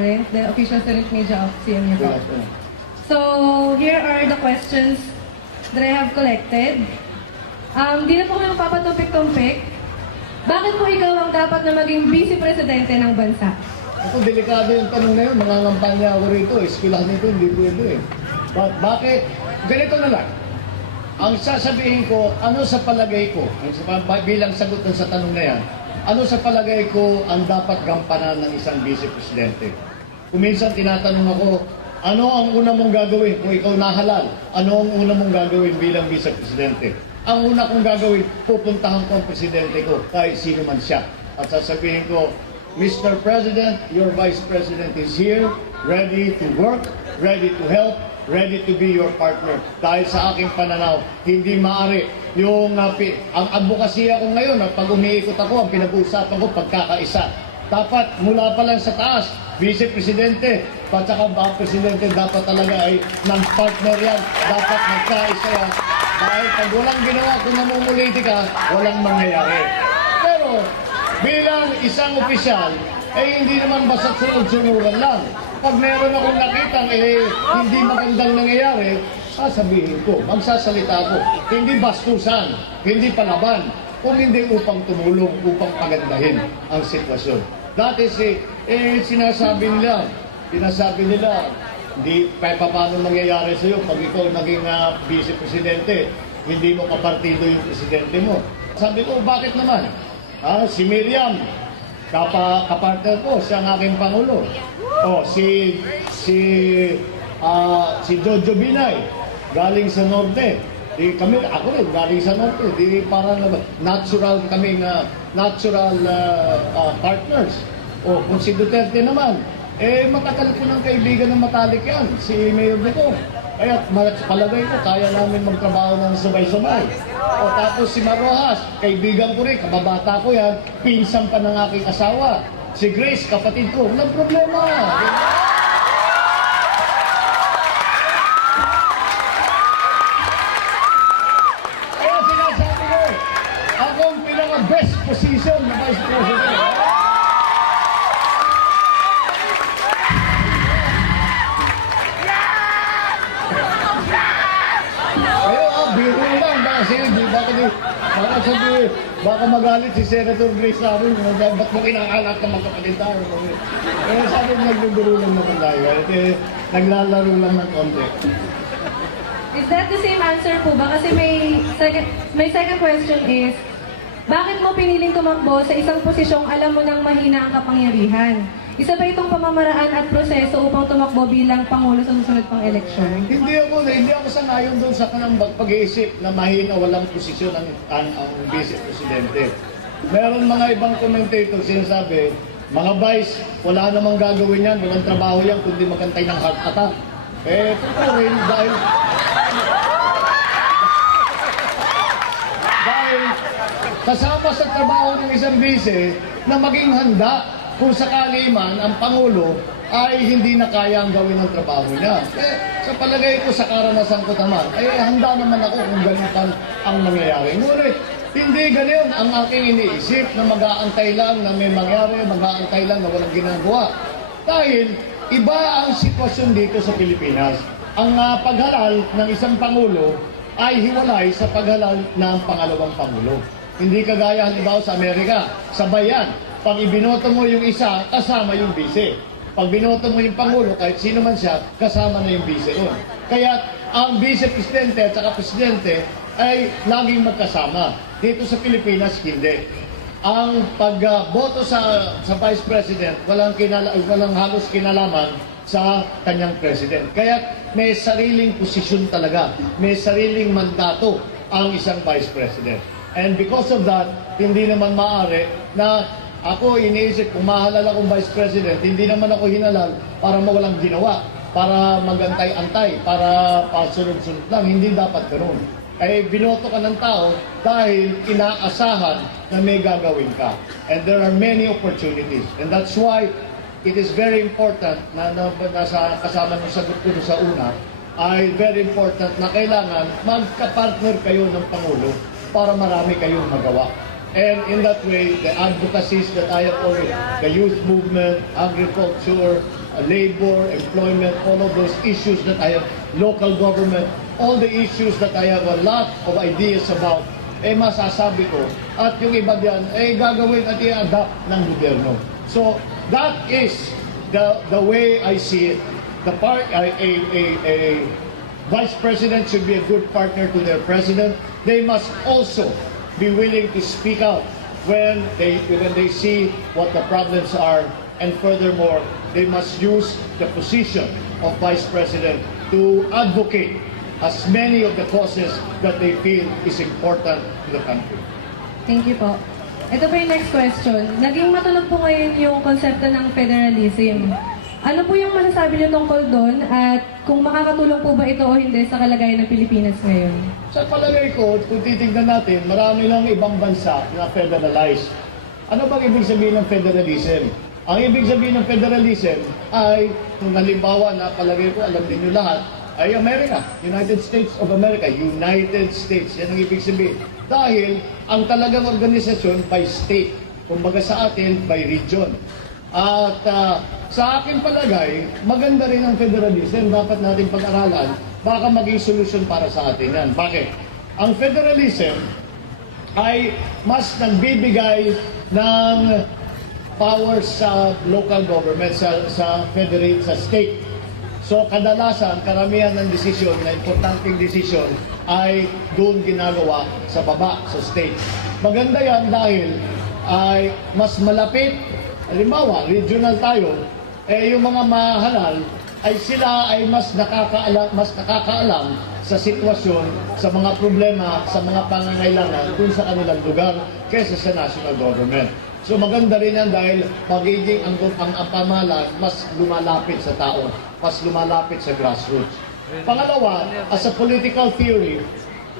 Warrant, the official student media of CMU po. So, here are the questions that I have collected. Di na po kayo papatumpik-tumpik. Bakit po ikaw ang dapat na maging vice presidente ng bansa? Ako, delikado yung tanong na yun. Mangangampanya ako rito. Eskwelahan nito, hindi pwede eh. But bakit? Ganito na lang. Ang sasabihin ko, ano sa palagay ko, bilang sagot sa tanong na yan, ano sa palagay ko ang dapat gampanan ng isang vice-presidente? Kung minsan tinatanong ako, ano ang una mong gagawin kung ikaw nahalal? Ano ang una mong gagawin bilang vice-presidente? Ang una kong gagawin, pupuntahan ko ang presidente ko, kahit sino man siya. At sasabihin ko, Mr. President, your Vice President is here, ready to work, ready to help, ready to be your partner. Dahil sa aking pananaw, hindi maaari yung ang advokasya ko ngayon, pag umiikot ako, ang pinag-uusapan ko, pagkakaisa. Dapat mula pa lang sa taas, vice-presidente, at saka presidente, dapat talaga ay ng-partner yan. Dapat magkaisa yan. Dahil pag walang ginawa kung namumulitika, walang mangyayari. Pero bilang isang opisyal, hindi naman basta sunod-sunuran lang. Pag meron akong nakitang hindi magandang nangyayari, sasabihin ko, magsasalita ako. Hindi bastusan, hindi palaban, kung hindi upang tumulong, upang pagandahin ang sitwasyon. Dati sinasabi nila, hindi paano nangyayari sa'yo pag ikaw naging vice-presidente, hindi mo kapartido yung presidente mo. Sabi ko, bakit naman? Si Miriam, kapartner ko, siya ang aking pangulo. Si Jojo Binay, galing sa Norte. Ako rin, galing sa Norte. Parang natural kaming natural partners. Kung si Duterte naman, matagal ko ng kaibigan ng matalik yan, si Mayor Nico. Kaya palagay ko, kaya namin magtrabaho ng sabay-sabay. Tapos si Marojas, kaibigan ko rin, kababata ko yan, pinsan pa ng aking asawa. Si Grace, kapatid ko, walang problema. Kaya sinasabi ko, ako ang pinaka-best position na Vice President. Baka magalit si Senator Grace namin, ba't mo kinakalat ng magkapatid tayo? Kaya sabi naglularo lang naman tayo, naglalaro lang ng konti. Is that the same answer po ba? Kasi my second question is, bakit mo piniling tumakbo sa isang posisyong alam mo nang mahina ang kapangyarihan? Isa ba itong pamamaraan at proseso upang tumakbo bilang Pangulo sa susunod pang eleksyon? Hindi ako sangayon doon sa kanang pag-iisip na mahina walang posisyon ang vice-presidente. Meron mga ibang commentators sinasabi, mga vice, wala namang gagawin yan, walang trabaho yan, kundi magantay ng heart attack. Totoo rin dahil kasama sa trabaho ng isang vice na maging handa kung sakali man ang Pangulo ay hindi na kaya ang gawin ng trabaho niya. Sa palagay ko, sa karanasan ko naman, handa naman ako kung ganun ang mangyayari. Ngunit, hindi ganun ang aking iniisip na mag-aantay lang na may mangyari, mag-aantay lang na walang ginagawa. Dahil, iba ang sitwasyon dito sa Pilipinas. Ang paghalal ng isang Pangulo ay hiwalay sa paghalal ng pangalawang Pangulo. Hindi kagaya halimbawa sa Amerika, sabay yan. Pag ibinoto mo yung isa, kasama yung vice. Pag binoto mo yung Pangulo, kahit sino man siya, kasama na yung vice doon. Kaya ang vice-presidente at saka presidente ay laging magkasama. Dito sa Pilipinas, hindi. Ang pagboto sa vice president, walang halos kinalaman sa kanyang president. Kaya may sariling posisyon talaga, may sariling mandato ang isang vice president. And because of that, hindi naman maaari na ako iniisip, kung mahalal akong Vice President, hindi naman ako hinalal para mawalang ginawa, para magantay-antay, para pasunod-sunod lang. Hindi dapat ganoon. Binoto ka ng tao dahil inaasahan na may gagawin ka. And there are many opportunities. And that's why it is very important na nasa kasama ng sagot ko sa una, ay very important na kailangan magka-partner kayo ng Pangulo para marami kayong magawa. And in that way, the advocacies that I have already, the youth movement, agriculture, labor, employment, all of those issues that I have, local government, all the issues that I have a lot of ideas about, masasabi ko. At yung iba diyan, gagawin at i-adapt ng gobyerno. So, that is the way I see it. A vice president should be a good partner to their president. They must also be willing to speak out when they see what the problems are, and furthermore, they must use the position of vice president to advocate as many of the causes that they feel is important to the country. Thank you po. Ito po yung next question. Naging matunog po ngayon yung konsepto ng federalism. Ano po yung masasabi niyo tungkol doon at kung makakatulong po ba ito o hindi sa kalagayan ng Pilipinas ngayon? Sa palagay ko, kung titignan natin, marami lang ibang bansa na federalized. Ano bang ibig sabihin ng federalism? Ang ibig sabihin ng federalism ay, kung halimbawa na palagay ko, alam niyo lahat, ay America, United States of America, United States, yan ang ibig sabihin. Dahil ang talagang organisasyon by state, kumbaga sa atin by region. At sa akin palagay, maganda rin ang federalism, dapat natin pag-aralan, baka maging solusyon para sa atin yan. Bakit? Ang federalism ay mas nagbibigay ng power sa local government, sa state. So kadalasan, karamihan ng desisyon, na importanteng desisyon, ay doon ginagawa sa baba, sa state. Maganda yan dahil ay mas malapit. Halimbawa, regional tayo, yung mga mahalal ay sila ay mas nakakaalam sa sitwasyon, sa mga problema, sa mga pangangailangan dun sa kanilang lugar kaysa sa national government. So maganda rin yan dahil magiging ang pamahalaan mas lumalapit sa tao, mas lumalapit sa grassroots. Pangalawa, as a political theory,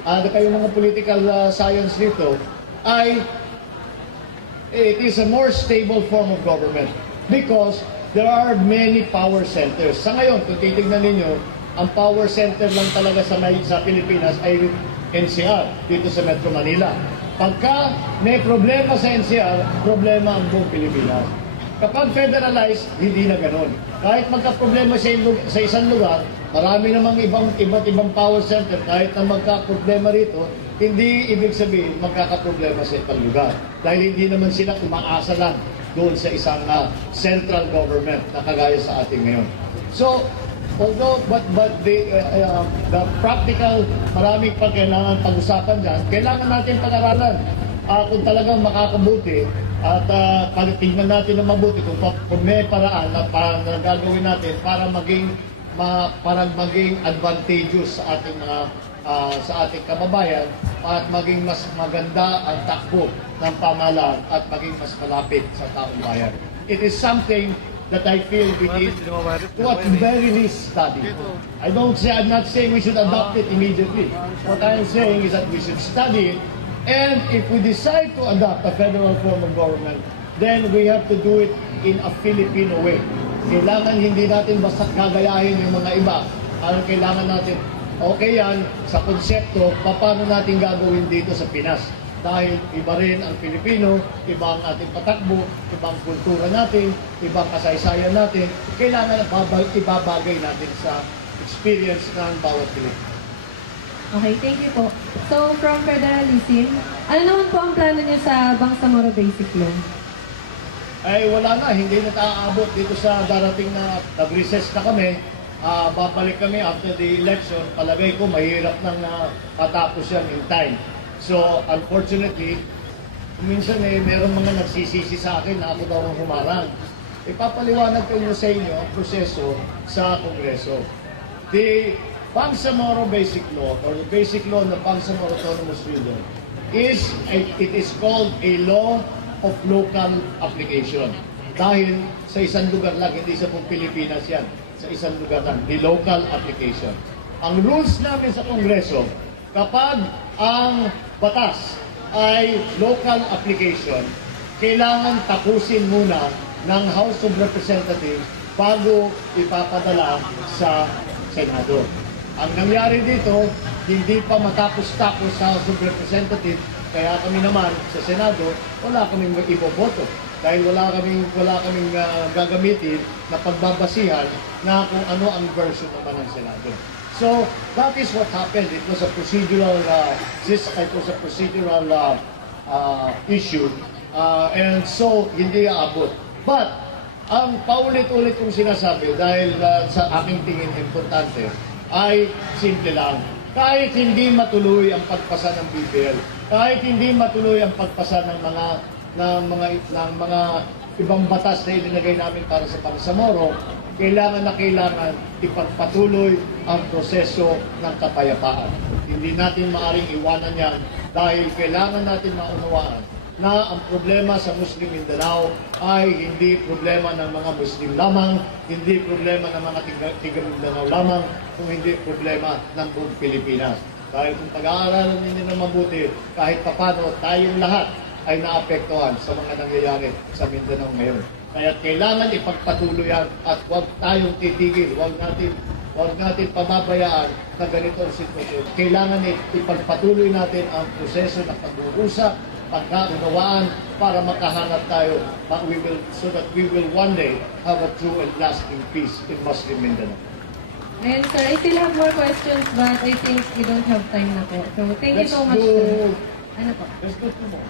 kayo mga political science dito, ay it is a more stable form of government because there are many power centers. Sa ngayon, kung titignan ninyo, ang power center lang talaga sa Pilipinas ay NCR, dito sa Metro Manila. Pagka may problema sa NCR, problema ang buong Pilipinas. Kapag federalized, hindi na ganun. Kahit magka-problema sa isang lugar, marami namang iba't ibang power center, kahit na magka-problema rito, hindi ibig sabihin magkakaproblema sa ibang lugar. Dahil hindi naman sila umaasa lang doon sa isang central government na kagaya sa ating ngayon. So, although, but the practical, maraming pa kailangan pag-usapan dyan, kailangan natin pag-aralan kung talagang makakabuti at tingnan natin na mabuti kung may paraan na gagawin natin para maging advantageous sa ating mga sa ating kababayan at maging mas maganda ang takbo ng pamahalaan at maging mas malapit sa taong bayan. It is something that I feel we need to at very least study. I'm not saying we should adopt it immediately. What I am saying is that we should study it, and if we decide to adopt a federal form of government, then we have to do it in a Filipino way. Kailangan hindi natin basta gagayahin yung mga iba. Kailangan natin, okay yan, sa konsepto, paano natin gagawin dito sa Pinas. Dahil iba rin ang Pilipino, iba ang ating patakbo, iba ang kultura natin, iba ang kasaysayan natin. Kailangan ibabagay natin sa experience ng bawat Pilipino. Okay, thank you po. So, from federalism, ano naman po ang plano niyo sa Bangsamoro Basic Law? Ay wala na, hindi na aabot dito sa darating na nag-recess na kami. Babalik kami after the election. Palagay ko mahirap nang patapos yan in time. So unfortunately, minsan meron mga nagsisisi sa akin na ako daw ang humarang. Ipapaliwanag ko nyo sa inyo ang proseso sa Kongreso. The Bangsamoro Basic Law or the Basic Law ng Bangsamoro Autonomous Region it is called a law of local application. Dahil sa isang lugar lang, hindi sa buong Pilipinas yan. Sa isang lugar lang, the local application. Ang rules namin sa Kongreso, kapag ang batas ay local application, kailangan tapusin muna ng House of Representatives bago ipapadala sa Senado. Ang nangyari dito, hindi pa matapos-tapos sa House of Representatives, Kaya kami naman sa Senado, wala kaming iboboto. Dahil wala kaming gagamitin na pagbabasihan na kung ano ang version naman ng Senado. So, that is what happened. It was a procedural, issue. And so, hindi aabot. But, ang paulit-ulit kong sinasabi, dahil sa aking tingin importante, ay simple lang. Kahit hindi matuloy ang pagpasa ng BBL, kahit hindi matuloy ang pagpasa ng mga ibang batas na ilinagay namin para sa Bangsamoro, kailangan ipagpatuloy ang proseso ng kapayapaan. Hindi natin maaring iwanan yan dahil kailangan natin maunawaan na ang problema sa Muslim Mindanao ay hindi problema ng mga Muslim lamang, hindi problema ng mga tiga Mindanao lamang, kung hindi problema ng buong Pilipinas. Dahil kung pag-aaralan ninyo na mabuti, kahit papano tayong lahat ay naapektuhan sa mga nangyayari sa Mindanao ngayon. Kaya kailangan ipagpatuloy yan at huwag tayong titigil, huwag natin pababayaan na ganito ang sitwasyon. Kailangan ipagpatuloy natin ang proseso ng pag-uusap, pagkaunawaan para makahanap tayo so that we will one day have a true and lasting peace in Muslim Mindanao. And sir, I still have more questions but I think we don't have time na po. So thank you so much. Sir. Ano po? Let's do two more.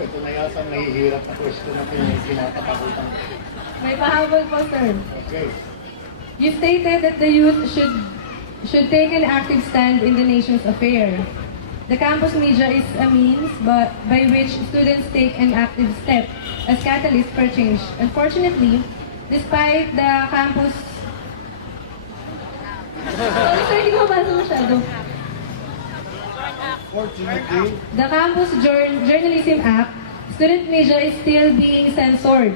Ito na yata nahihirap na question na pinapatakutan. May pahabol po, sir. Okay. You stated that the youth should take an active stand in the nation's affair. The campus media is a means by which students take an active step as catalyst for change. Unfortunately, despite the campus... Sorry, hindi ko mabasa masyado. Fortunately, The Campus Journalism Act, student media is still being censored.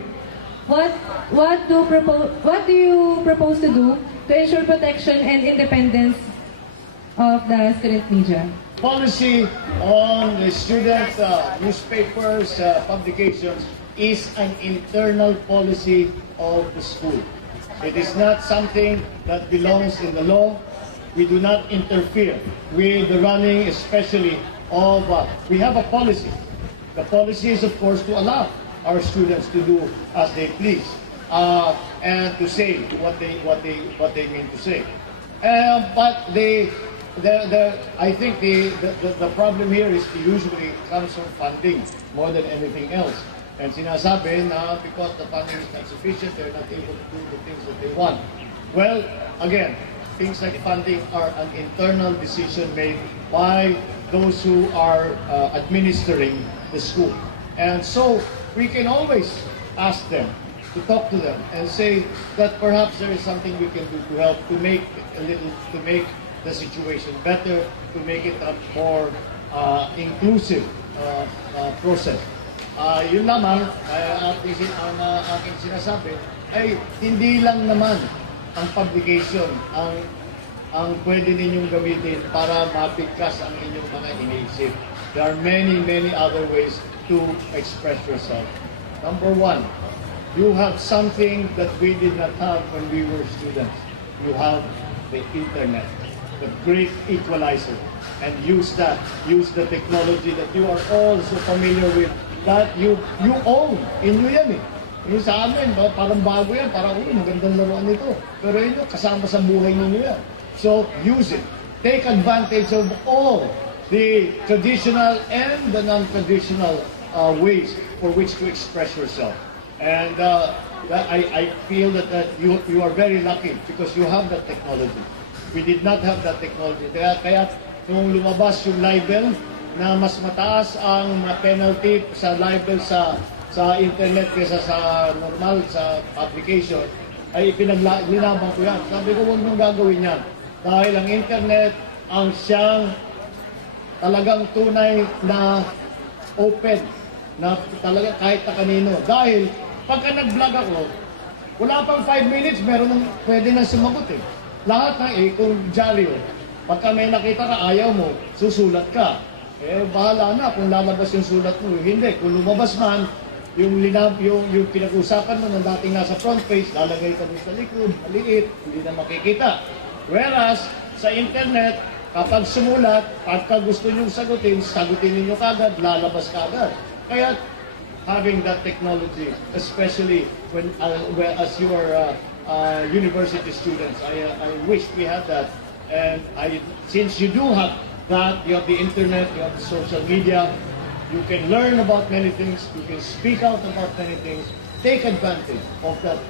What do you propose to do to ensure protection and independence of the student media? policy on the student newspapers, publications is an internal policy of the school. It is not something that belongs in the law. We do not interfere with the running, especially of, we have a policy. The policy is, of course, to allow our students to do as they please and to say what they mean to say. But I think the problem here is usually comes from funding more than anything else. And sinasabi na because the funding is not sufficient, they're not able to do the things that they want. Well, again, things like funding are an internal decision made by those who are administering the school. And so we can always ask them, to talk to them and say that perhaps there is something we can do to help to make the situation better, to make it a more inclusive process. Yun lamang, ang aking sinasabi, ay hindi lang naman ang publication ang pwede ninyong gamitin para mapigkas ang inyong mga iniisip. There are many other ways to express yourself. Number one, you have something that we did not have when we were students. You have the internet, the great equalizer, and use that. Use the technology that you are all so familiar with, that you own. Inyo yan eh. Yung sa amin, parang bago yan, parang magandang laruan nito. Pero yun, kasama sa buhay ninyo yan. So, use it. Take advantage of all the traditional and the non-traditional ways for which to express yourself. And I feel that you are very lucky because you have that technology. We did not have that technology. Kaya nung lumabas yung libel na mas mataas ang penalty sa libel sa internet kaysa sa normal, sa application, ay linabang ko yan. Sabi ko, huwag mong gagawin yan. Dahil ang internet ang siyang talagang tunay na open, na talaga kahit na kanino. Dahil pagka nag-vlog ako, wala pang 5 minutes, pwede na sumagot eh. Lahat na kung dyaryo, pagka may nakita ka, ayaw mo, susulat ka. Eh, bahala na kung lalabas yung sulat mo. Hindi, kung lumabas man, yung pinag-usapan mo ng dating nasa front page, lalagay ka doon sa likod, maliit, hindi na makikita. Whereas, sa internet, kapag sumulat, pagka gusto nyong sagutin ninyo kagad, lalabas kagad. Kaya, having that technology, especially as you are university students, I wish we had that. And since you do have that, you have the internet, you have the social media, you can learn about many things, you can speak out about many things. Take advantage of that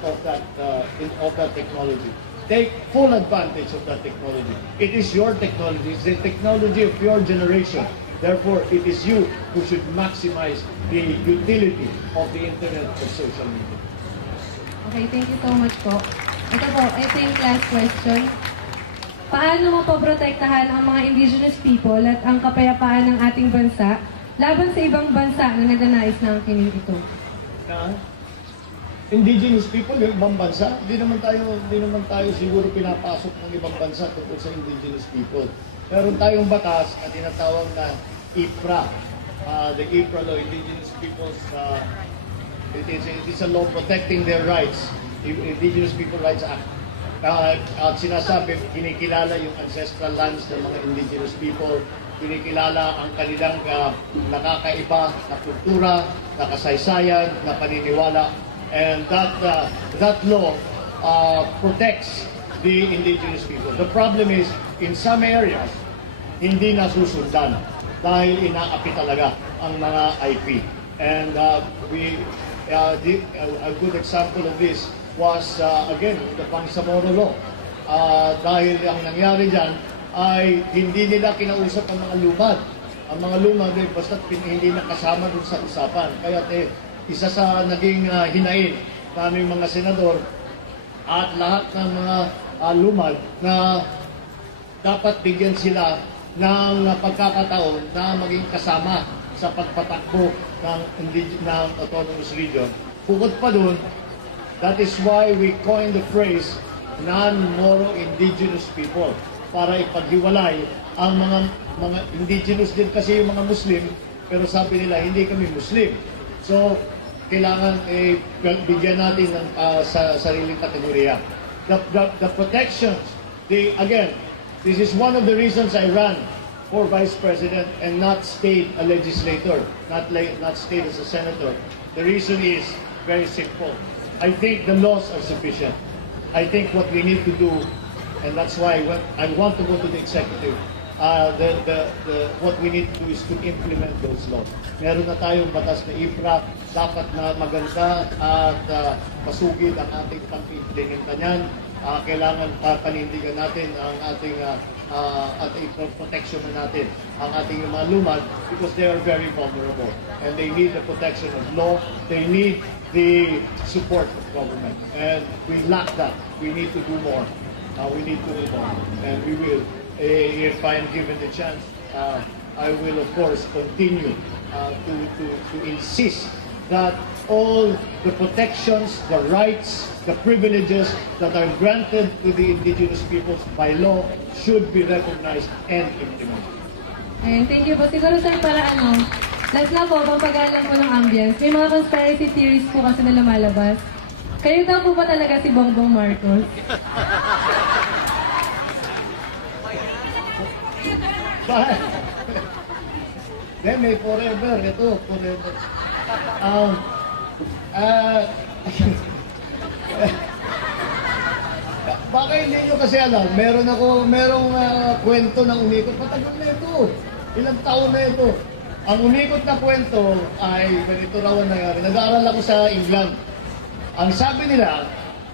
technology. Take full advantage of that technology. It is your technology. It's the technology of your generation. Therefore, it is you who should maximize the utility of the internet and social media. Okay, thank you so much po. Ito yung last question. Paano mo poprotektahan ang mga indigenous people at ang kapayapaan ng ating bansa laban sa ibang bansa na nagnanais ng kining ito? Indigenous people, yung ibang bansa, hindi naman tayo siguro pinapasok ng ibang bansa tungkol sa indigenous people. Meron tayong batas na tinatawag na IPRA, the IPRA law, Indigenous Peoples, it is a law protecting their rights, Indigenous People Rights Act. At sinasabi, kinikilala yung ancestral lands ng mga indigenous people, kinikilala ang kanilang nakakaiba na kultura, na kasaysayan, na paniniwala. And that law protects the indigenous people. The problem is, in some areas, hindi nasusundan dahil inaapi talaga ang mga IP. And a good example of this was, again, the Bangsamoro Law. Dahil ang nangyari dyan ay hindi nila kinausap ang mga lumad. Ang mga lumad, basta hindi nakasama dun sa usapan. Kaya isa sa naging hinain naming mga senador at lahat ng mga lumad na dapat bigyan sila ng pagkakataon na maging kasama sa pagpatakbo ng autonomous region. Bukod pa dun, that is why we coined the phrase non-Moro indigenous people para ipaghiwalay ang mga indigenous din kasi yung mga Muslim, pero sabi nila hindi kami Muslim. So, kailangan bigyan natin ng sa sariling kategorya. The protections, again, this is one of the reasons I ran for Vice President and not stayed a legislator, not stayed as a senator. The reason is very simple. I think the laws are sufficient. I think what we need to do, and that's why I want to go to the executive, what we need to do is to implement those laws. Meron na tayong batas na IPRA, dapat na maganda at masugid ang ating pag-implementa niyan. Kailangan panindigan natin ang ating protection natin ang ating mga lumad because they are very vulnerable and they need the protection of law, they need the support of government, and we lack that. We need to do more. We need to do more, and we will. If I am given the chance, I will of course continue to insist that all the protections, the rights, the privileges that are granted to the indigenous peoples by law should be recognized and implemented. And thank you po. Siguro sir, para last na po, pampagalan po ng ambience. May mga conspiracy theories po kasi na lumalabas. Kayo daw po ba talaga si Bongbong Marcos? Then may forever, ito, forever. Baka hindi nyo kasi alam, merong kwento ng umikot. Matagal na ito. Ilang taon na ito. Ang umikot na kwento ay ganito raw ang nangyari. Nag-aaral ako sa England. Ang sabi nila,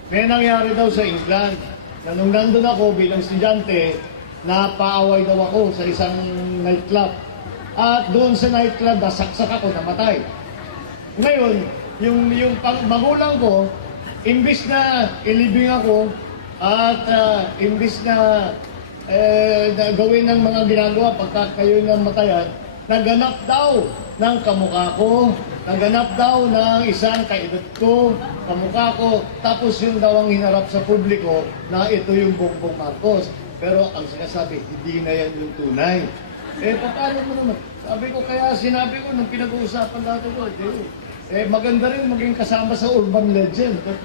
may nangyari daw sa England na nung nandun ako bilang estudyante, napaaway daw ako sa isang nightclub. At doon sa nightclub, nasaksak ako, namatay. Ngayon, yung magulang ko, imbis na ilibing ako, at imbis na gawin ng mga ginagawa pagka kayo ng matayan, naganap daw ng kamukha ko, naganap daw ng isang kaedad ko, kamukha ko, tapos yun daw ang hinarap sa publiko na ito yung Bongbong Marcos. Pero ang sinasabi, hindi na yan yung tunay. Paano mo naman? Sabi ko, kaya sinabi ko nung pinag-uusapan natin ko, maganda rin maging kasama sa urban legend. At,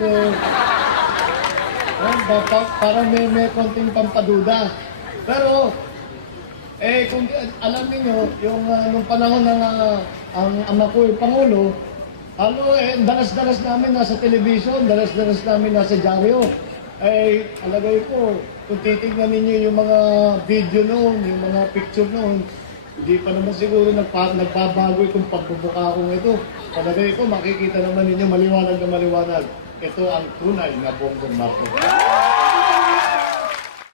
Para may konting pampaduda. Pero, kung alam niyo yung nung panahon ng ang ama ko ay Pangulo, dalas-dalas namin nasa television, dalas-dalas namin nasa dyaryo. Alagay ko, kung titignan ninyo yung mga video noon, yung mga picture noon, hindi pa naman siguro nagbabago itong pagbubuka kong ito. Alagay ko, makikita naman ninyo maliwanag na maliwanag. Ito ang tunay na Bongbong Marcos.